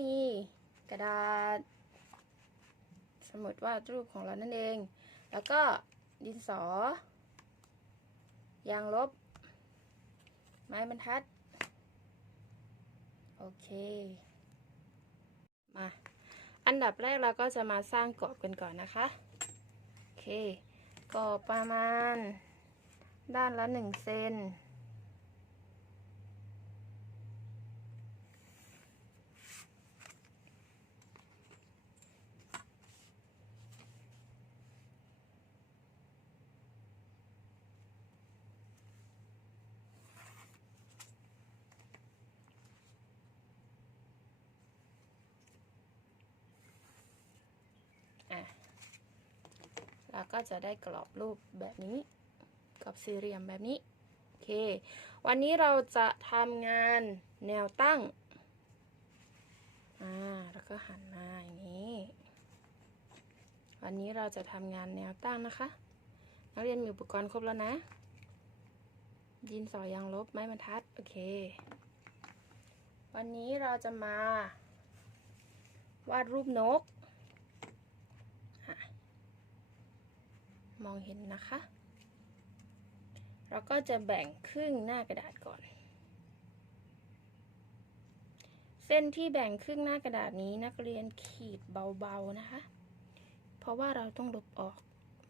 มีกระดาษ สมุดวาดรูปของเรานั่นเอง แล้วก็ดินสอ ยางลบ ไม้บรรทัด โอเค มา อันดับแรกเราก็จะมาสร้างกรอบกันก่อนนะคะ โอเค กรอบประมาณ ด้านละหนึ่งเซน ก็จะได้กรอบรูปแบบนี้กรอบสี่เหลี่ยมแบบนี้โอเค วันนี้เราจะทำงานแนวตั้งอ่าแล้วก็หันมาอย่างนี้ วันนี้เราจะทำงานแนวตั้งนะคะนักเรียนมีอุปกรณ์ครบแล้วนะ ดินสอยางลบไม้บรรทัด โอเค วันนี้เราจะมาวาดรูปนก มองเห็นนะคะ เราก็จะแบ่งครึ่งหน้ากระดาษก่อน เส้นที่แบ่งครึ่งหน้ากระดาษนี้นักเรียนขีดเบาๆนะคะ เพราะว่าเราต้องลบออก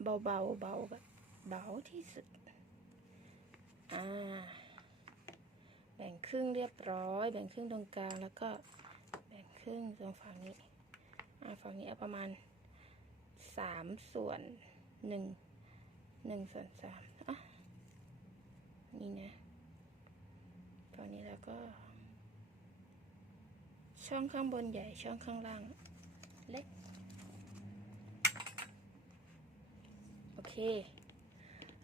เบาๆเบาแบบเบาที่สุดอ่าแบ่งครึ่งเรียบร้อย แบ่งครึ่งตรงกลางแล้วก็แบ่งครึ่งตรงฝั่งนี้ฝั่งนี้เอาประมาณสามส่วนหนึ่ง หนึ่งส่วนสามอะนี่นะตอนนี้แล้วก็ ช่องข้างบนใหญ่ช่องข้างล่าง เล็ก โอเค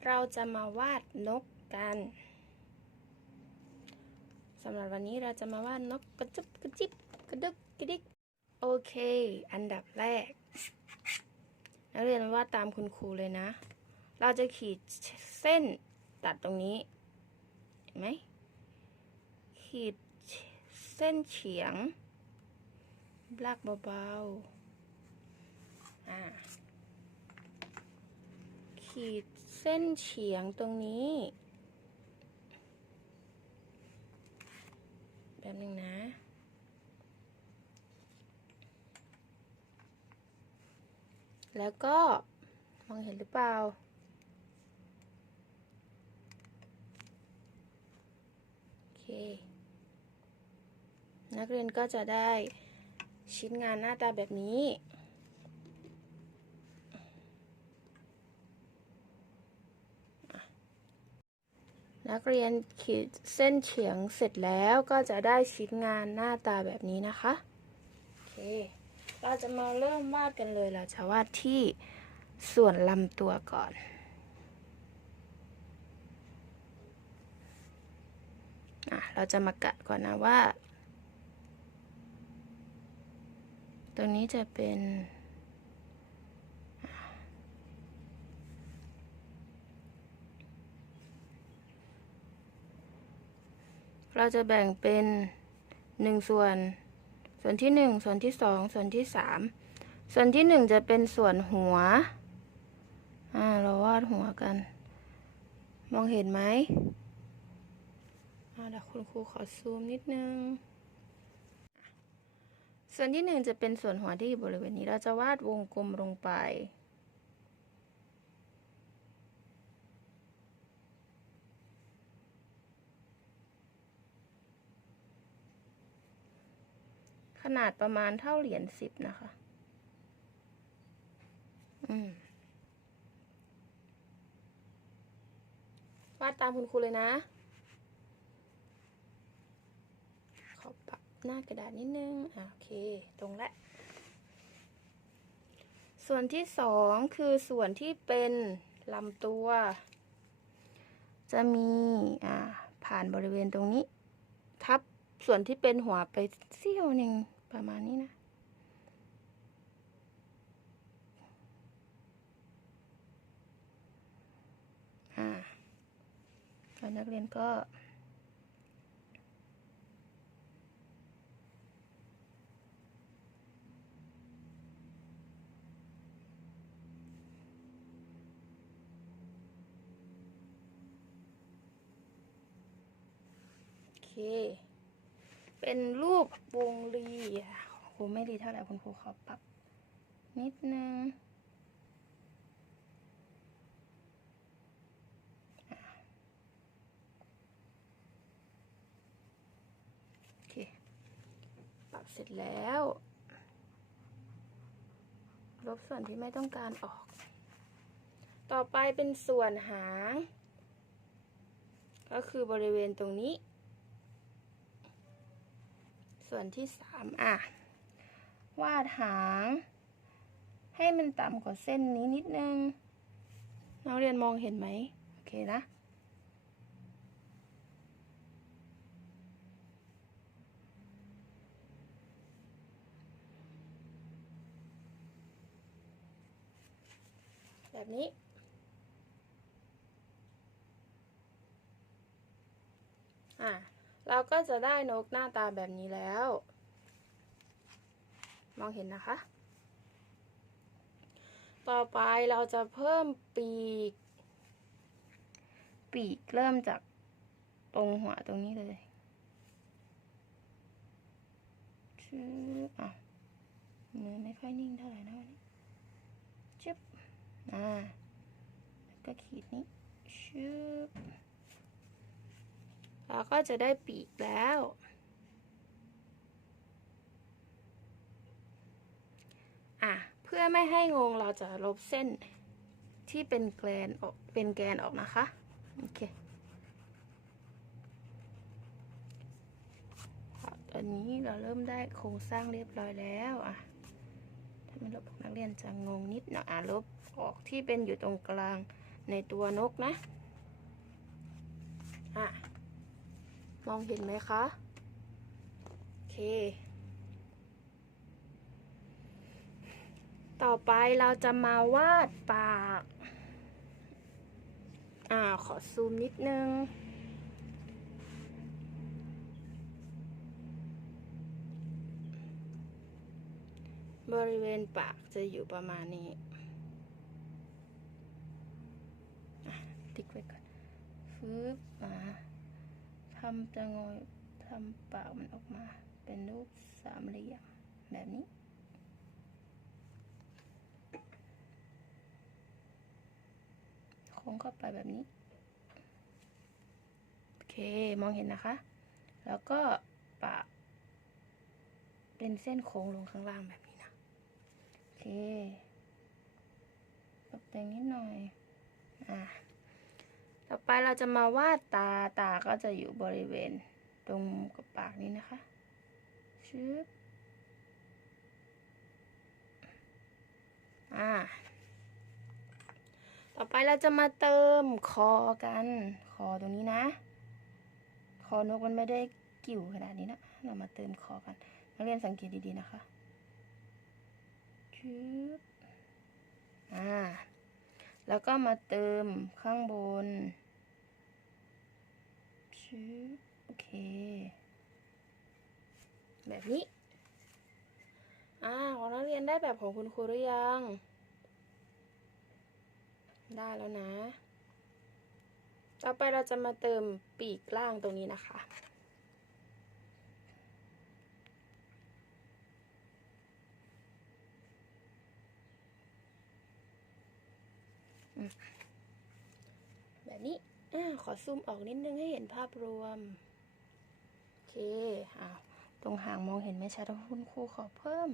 เราจะมาวาดนกกันสำหรับวันนี้เราจะมาวาดนกกระจุบกระจิบกระดึกกระดิกโอเค อันดับแรก นักเรียนวาดตามคุณครูเลยนะ เราจะขีดเส้นตัดตรงนี้ เห็นไหม ขีดเส้นเฉียง ลากเบาๆ ขีดเส้นเฉียงตรงนี้แบบหนึ่งนะ แล้วก็ มองเห็นหรือเปล่า โอเค นักเรียนก็จะได้ชิ้นงานหน้าตาแบบนี้ นักเรียนขีดเส้นเฉียงเสร็จแล้วก็จะได้ชิ้นงานหน้าตาแบบนี้นะคะ โอเค เราจะมาเริ่มวาดกันเลย เราจะวาดที่ส่วนลำตัวก่อน อะ เราจะมากะก่อนนะว่า ตรงนี้จะเป็นเราจะแบ่งเป็นหนึ่งส่วน ส่วนที่หนึ่งส่วนที่สองส่วนที่สามส่วนที่หนึ่งจะเป็นส่วนหัว อ่า เราวาดหัวกัน มองเห็นไหม เดี๋ยวคุณครูขอซูมนิดนึง ส่วนที่หนึ่งจะเป็นส่วนหัวที่อยู่บริเวณนี้ เราจะวาดวงกลมลงไปขนาดประมาณเท่าเหรียญสิบนะคะ วาดตามคุณครูเลยนะ ขอปรับหน้ากระดาษนิดนึงอะโอเคตรงละส่วนที่สองคือส่วนที่เป็นลำตัว จะมีอ่าผ่านบริเวณตรงนี้ ทับส่วนที่เป็นหัวไปเสี้ยวหนึ่งประมาณนี้นะอ่าแล้วนักเรียนก็ เป็นรูปวงรีอะครูไม่ดีเท่าไหร่คุณครูขอปรับนิดนึงโอเคปรับเสร็จแล้ว ลบส่วนที่ไม่ต้องการออก ต่อไปเป็นส่วนหาง ก็คือบริเวณตรงนี้ ส่วนที่สามอะ วาดหาง ให้มันต่ำกว่าเส้นนี้นิดนึงนักเรียนมองเห็นไหมโอเคนะแบบนี้ อะ เราก็จะได้นกหน้าตาแบบนี้แล้ว มองเห็นนะคะ ต่อไปเราจะเพิ่มปีก ปีกเริ่มจากตรงหัวตรงนี้เลยชื่ออะมือไม่ค่อยนิ่งเท่าไหร่นะวันนี้จึ๊บอ่าแล้วก็ขีดนี้ชึบ เราก็จะได้ปีกแล้ว อะ เพื่อไม่ให้งงเราจะลบเส้นที่เป็นแกนออกเป็นแกนออกนะคะ โอเคตอนนี้เราเริ่มได้โครงสร้างเรียบร้อยแล้วอะถ้าไม่ลบนักเรียนจะงงนิดหน่อยอะลบออกที่เป็นอยู่ตรงกลางในตัวนกนะ อะ มองเห็นไหมคะโอเค ต่อไปเราจะมาวาดปาก อ่า ขอซูมนิดนึงบริเวณปากจะอยู่ประมาณนี้อะติ๊กไว้ก่อนำจะงอยทำปากมันออกมา เป็นรูปสามเหลี่ยมแบบนี้ โค้งเข้าไปแบบนี้ โอเค มองเห็นนะคะ แล้วก็ปาก เป็นเส้นโค้งลงข้างล่างแบบนี้นะ โอเค ปรับแต่งนิดหน่อย อะ ต่อไปเราจะมาวาดตาตาก็จะอยู่บริเวณตรงกับปากนี้นะคะชึบอ่า ต่อไปเราจะมาเติมคอกัน คอตรงนี้นะ คอนกมันไม่ได้กิ่วขนาดนี้นะ เรามาเติมคอกัน นักเรียนสังเกตดีๆนะคะชึบอ่า แล้วก็มาเติมข้างบนชโอเค แบบนี้ อ่า ของนักเรียนได้แบบของคุณครูหรือยัง ได้แล้วนะ ต่อไปเราจะมาเติมปีกล่างตรงนี้นะคะ นี้อ่ขอซูมออกนิดนึงให้เห็นภาพรวม โอเคอ้าวตรงห่างมองเห็นไม่ชัดคุณครูขอเพิ่ม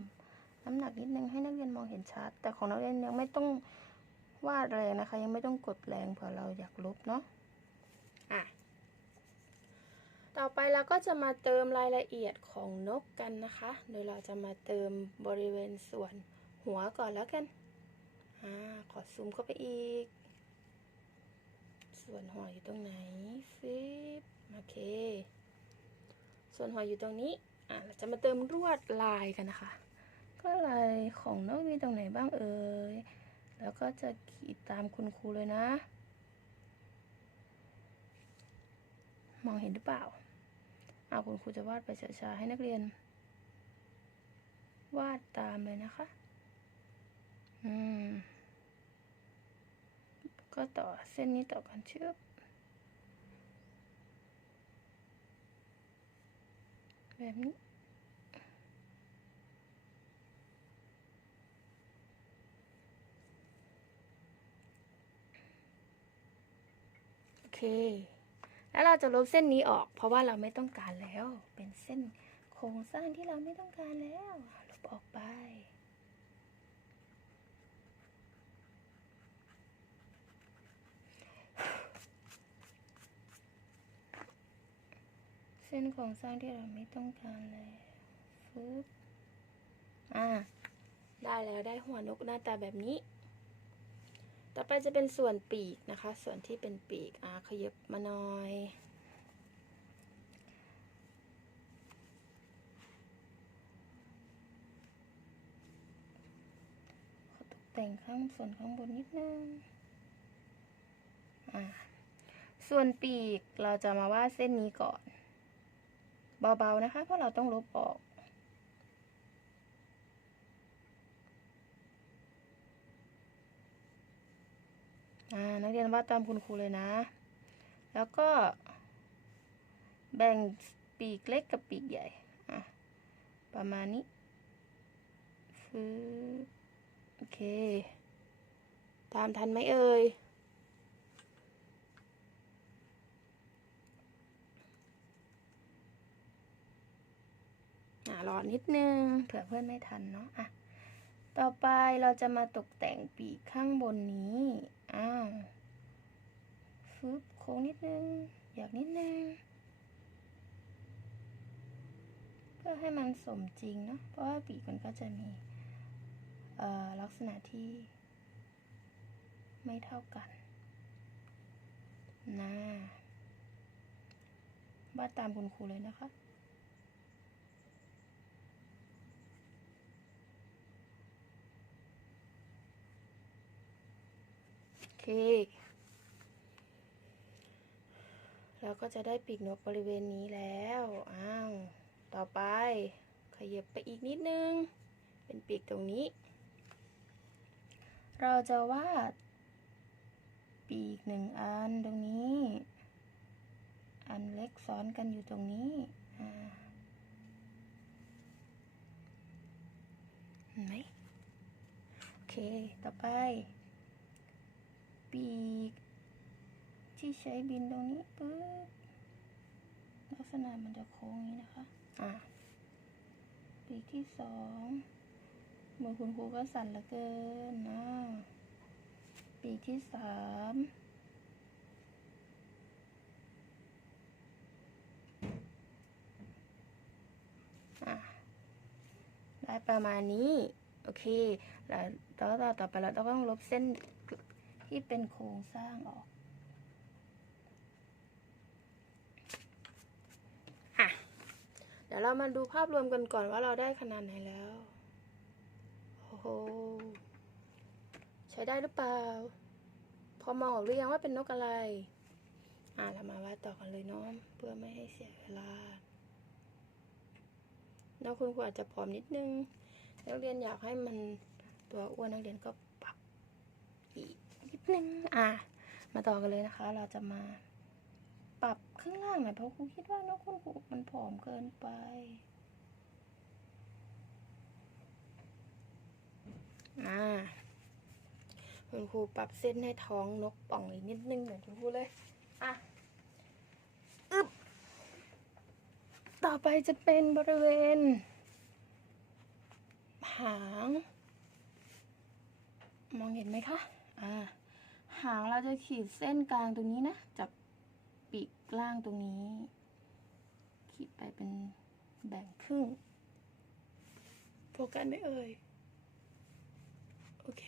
น้ำหนักนิดนึงให้นักเรียนมองเห็นชัด แต่ของนักเรียนยังไม่ต้องวาดแรงนะคะ ยังไม่ต้องกดแรงเผื่อเราอยากลบเนาะอะต่อไปเราก็จะมาเติมรายละเอียดของนกกันนะคะ โดยเราจะมาเติมบริเวณส่วนหัวก่อนแล้วกัน อ่า ขอซูมเข้าไปอีก ส่วนหัวอยู่ตรงไหนฟิบโอเค ส่วนหัวอยู่ตรงนี้อะเราจะมาเติมลวดลายกันนะคะ ก็ลายของนกมีตรงไหนบ้างเอ่ยแล้วก็จะขีดตามคุณครูเลยนะ มองเห็นหรือเปล่าเอาคุณครูจะวาดไปช้าๆให้นักเรียน วาดตามเลยนะคะ อืม ก็ต่อเส้นนี้ต่อกันเชือกแบบนี้ โอเค แล้วเราจะลบเส้นนี้ออก เพราะว่าเราไม่ต้องการแล้ว เป็นเส้นโครงสร้างที่เราไม่ต้องการแล้ว ลบออกไป ส้นโครงสร้างที่เราไม่ต้องการแล้วฟึบอ่า ได้แล้วได้หัวนกหน้าตาแบบนี้ ต่อไปจะเป็นส่วนปีกนะคะ ส่วนที่เป็นปีก อ่าขยับมาหน่อยขอตกแต่งข้างส่วนข้างบนนิดนึง อ่า ส่วนปีกเราจะมาวาดเส้นนี้ก่อน เบาๆนะคะ เพราะเราต้องลบออกอนักเรียนวาดตามคุณครูเลยนะ แล้วก็ แบ่งปีกเล็กกับปีกใหญ่ ประมาณนี้ฟืบโอเค ตามทันไหมเอ่ย รอนิดนึงเผื่อเพื่อนไม่ทันเนาะอะต่อไปเราจะมาตกแต่งปีกข้างบนนี้อ้าวฟึบโค้งนิดนึงอยากนิดนึงเพื่อให้มันสมจริงเนาะเพราะว่าปีกมันก็จะมีเอ่อลักษณะที่ ไม่เท่ากันนะวาตามคุณครูเลยนะคะ เคแล้วก็จะได้ปีกนกบริเวณนี้แล้ว อ้าว ต่อไป ขยับไปอีกนิดนึง เป็นปีกตรงนี้ เราจะวาด ปีกหนึ่งอันตรงนี้ อันเล็กซ้อนกันอยู่ตรงนี้ อ่าเห็นไหมโอเค ต่อไป ปีก ที่ใช้บินตรงนี้ปึ๊บลักษณะมันจะโค้งอย่างนี้นะคะ อะปีกที่สองมือคุณครูก็สั่นเหลือเกินนะปีกที่สามอะได้ประมาณนี้ โอเค แล้วต่อต่อต่อไปเราต้องลบเส้น ที่เป็นโครงสร้างออกอะเดี๋ยวเรามาดูภาพรวมกันก่อนว่าเราได้ขนาดไหนแล้ว โอ้โห ใช้ได้หรือเปล่า พอมองออกหรือยังว่าเป็นนกอะไร อะเรามาวาดต่อกันเลยเนาะเพื่อไม่ให้เสียเวลาแล้วคุณครูอาจจะผอมนิดนึง นักเรียนอยากให้มันตัวอ้วนนักเรียนก็ปรับอีก นึงอะมาต่อกันเลยนะคะ เราจะมาปรับข้างล่างหน่อยเพราะครูคิดว่าน้องคุณครูมันผอมเกินไปอ่าคุณครูปรับเส้นให้ท้องนกป่องอีกนิดนึงเดี๋ยวคุณครูเลยอะอึบต่อไปจะเป็นบริเวณ หาง มองเห็นไหมคะ อ่า หางเราจะขีดเส้นกลางตรงนี้นะ จากปีกล่างตรงนี้ ขีดไปเป็นแบ่งครึ่งโฟกัสไหม่เอ่ย โอเค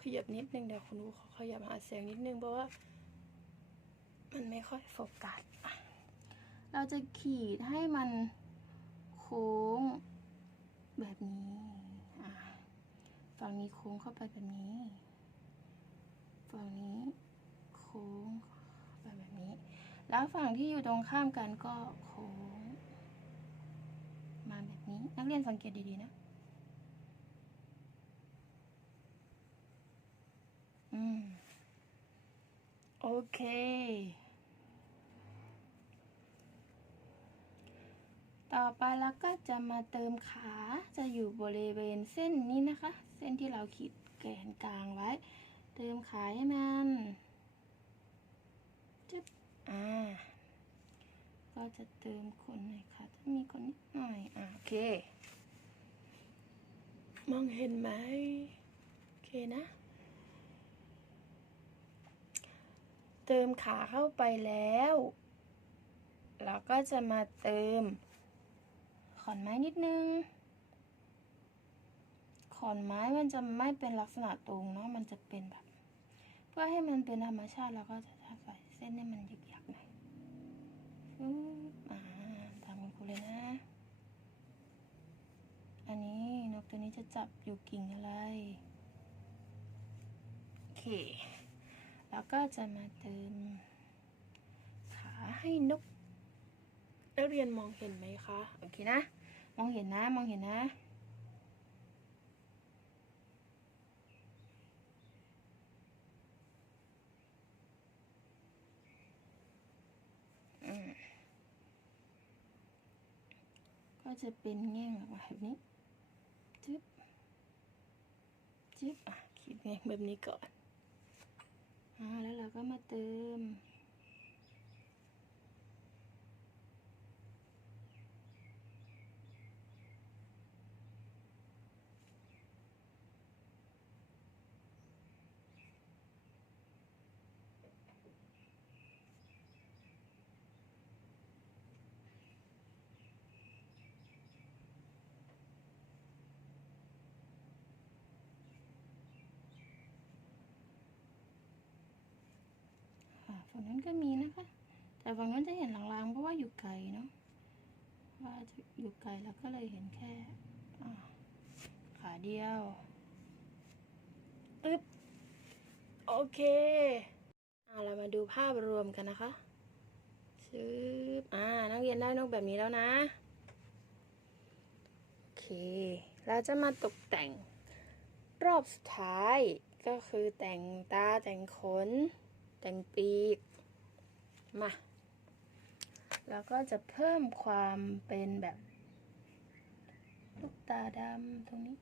ขยับนิดนึงเดี๋ยวคุณครูขอขยับหาเสียงนิดนึงเพราะว่า มันไม่ค่อยโฟกัสอะเราจะขีดให้มันโค้งแบบนี้อะฝั่งนี้โค้งเข้าไปแบบนี้ ฝั่งนี้โค้งไปแบบนี้ แล้วฝั่งที่อยู่ตรงข้ามกันก็โค้ง มาแบบนี้นักเรียนสังเกตดีๆนะอืมโอเคต่อไปเราก็จะมาเติมขาจะอยู่บริเวณเส้นนี้นะคะ เส้นที่เราขีดแกนกลางไว้ เติมขายให้มันจึ๊บอ่า ก็จะเติมขนหน่อยค่ะถ้ามีขนนิดหน่อย อ่าโอเค มองเห็นไหมโอเคนะ เติมขาเข้าไปแล้ว เราก็จะมาเติม ขอนไม้นิดนึงขอนไม้มันจะไม่เป็นลักษณะตรงเนาะ มันจะเป็นแบบ พื่อให้มันเป็นธรรมชาติเราก็จะใส่เส้นให้มันหยักๆหน่อยฟึ๊บอ่าตามคุณครูเลยนะ อันนี้นกตัวนี้จะจับอยู่กิ่งอะไร โอเค แล้วก็จะมาเติมขาให้นกนักเรียนมองเห็นไหมคะ โอเคนะ มองเห็นนะ มองเห็นนะ จะเป็นแง่งออกมาแบบนี้จึ๊บจึ๊บอะขีดแง่งแบบนี้ก่อนอ่าแล้วเราก็มาเติม อ่าฝั่งนั้นก็มีนะคะ แต่ ฝั่งนั้นจะเห็นลางๆเพราะว่าอยู่ไกลเนาะว่าจะอยู่ไกลแล้วก็เลยเห็นแค่ขาเดียวตึ๊บโอเคเอาเรามาดูภาพรวมกันนะคะชืบอ่านักเรียนได้นกแบบนี้แล้วนะโอเค เราจะมาตกแต่งรอบสุดท้ายก็คือแต่งตาแต่งขน แต่งปีก มา แล้วก็จะเพิ่มความเป็นแบบลูกตาดำตรงนี้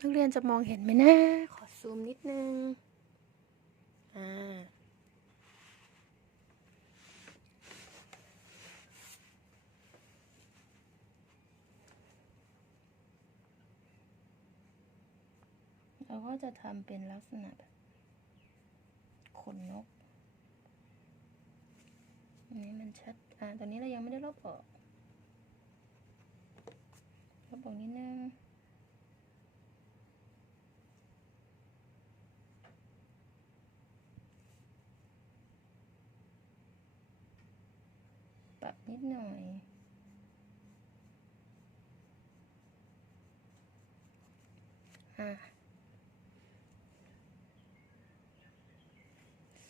นักเรียนจะมองเห็นไหมนะ ขอซูมนิดนึง อ่า ก็จะทำเป็นลักษณะแบบขนนกอันนี้มันชัด อ่า ตอนนี้เรายังไม่ได้ลบออกลบออกนิดนึงปรับนิดหน่อยอะ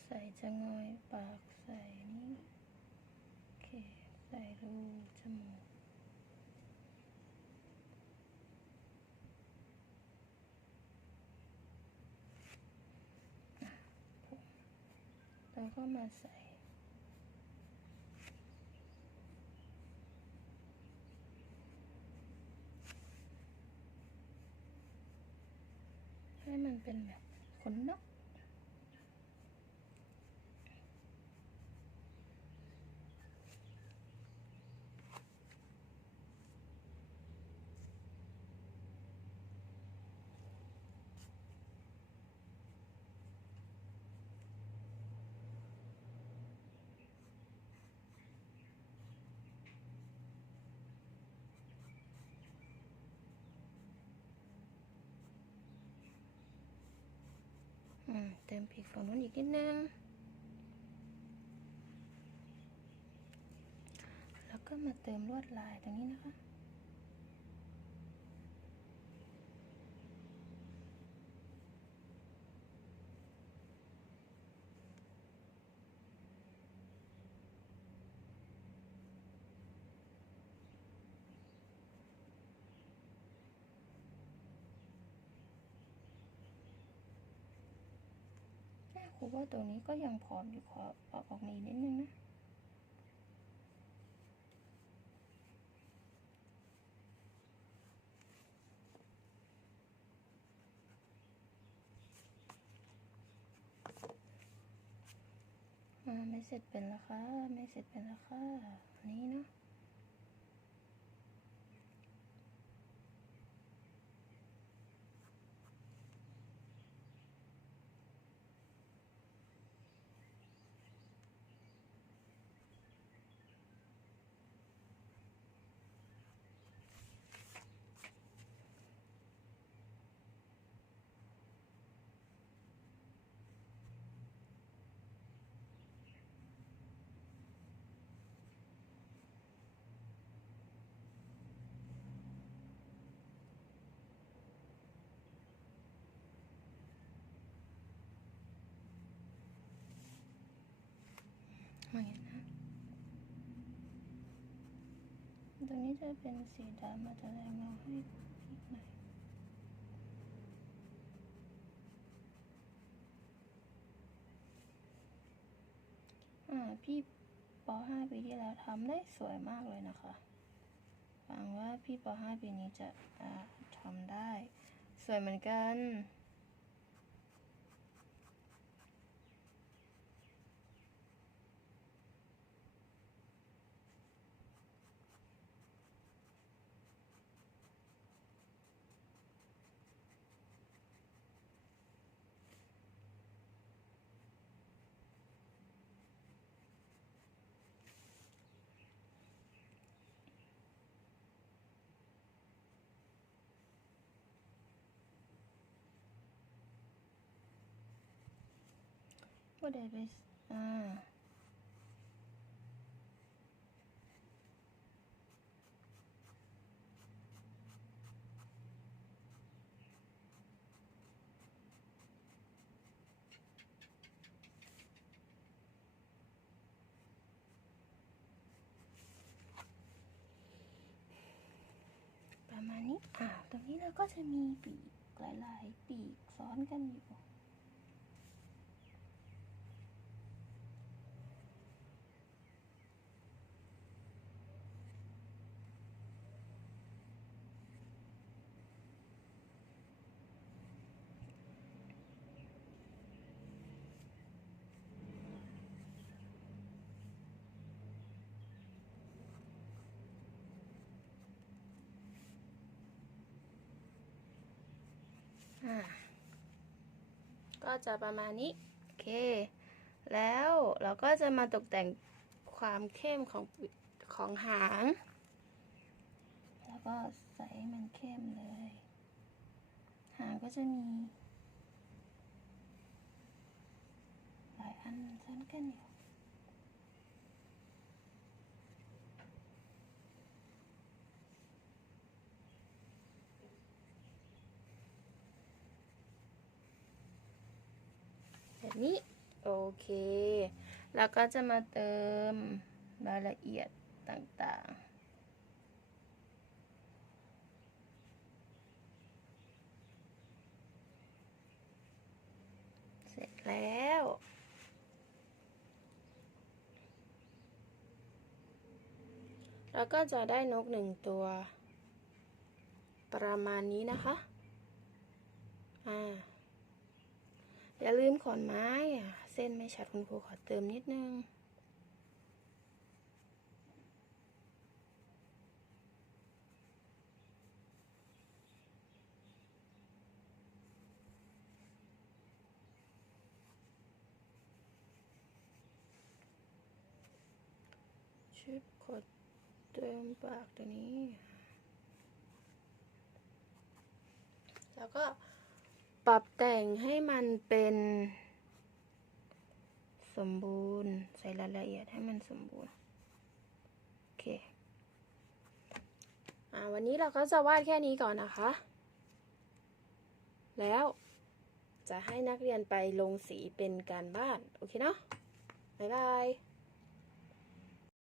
ใส่ จะงอยปากใส่นี่โอเค ใส่รูจมูกแล้วก็มาใส่ให้มันเป็นแบบขนนก เติมผีกฝั่งนู้นอีกนิดนึง แล้วก็มาเติมลวดลายตรงนี้นะคะ อ รู ว่าตรงนี้ก็ยังผอมอยู่ขอเอาออกมาอีนิดนึงนะอ่าไม่เสร็จเป็นราคาไม่เสร็จเป็นราคาอันนี้เนาะ มาอย่างนี้นะตรงนี้จะเป็นสีดำมาจะแรงเงาให้อีกหน่อยอ่าพี่ป .5 ปีที่แล้วทำได้สวยมากเลยนะคะหวังว่าพี่ป .5 ปีนี้จะอ่าทำได้ สวยเหมือนกัน ว่าได้ไปอ่าประมาณนี้ อ่า ตรงนี้เราก็จะมีปีกหลาย ๆ ปีกซ้อนกันอยู่ ก็จะประมาณนี้ โอเค แล้วเราก็จะมาตกแต่งความเข้มของของหาง แล้วก็ใส่มันเข้มเลย หางก็จะมีหลายอันซ้อนกันอยู่ แบบนี้ โอเค แล้วก็จะมาเติมรายละเอียดต่างๆเสร็จแล้ว แล้วก็จะได้นกหนึ่งตัว ประมาณนี้นะคะ อ่า อย่าลืมขอนไม้ เส้นไม่ชัดคุณครูขอเติมนิดนึงชิปกดเติมปากตัวนี้ แล้วก็ ปรับแต่งให้มันเป็นสมบูรณ์ ใส่รายละเอียดให้มันสมบูรณ์ โอเค อ่า วันนี้เราก็จะวาดแค่นี้ก่อนนะคะ แล้วจะให้นักเรียนไปลงสีเป็นการบ้าน โอเคเนาะบ๊ายบาย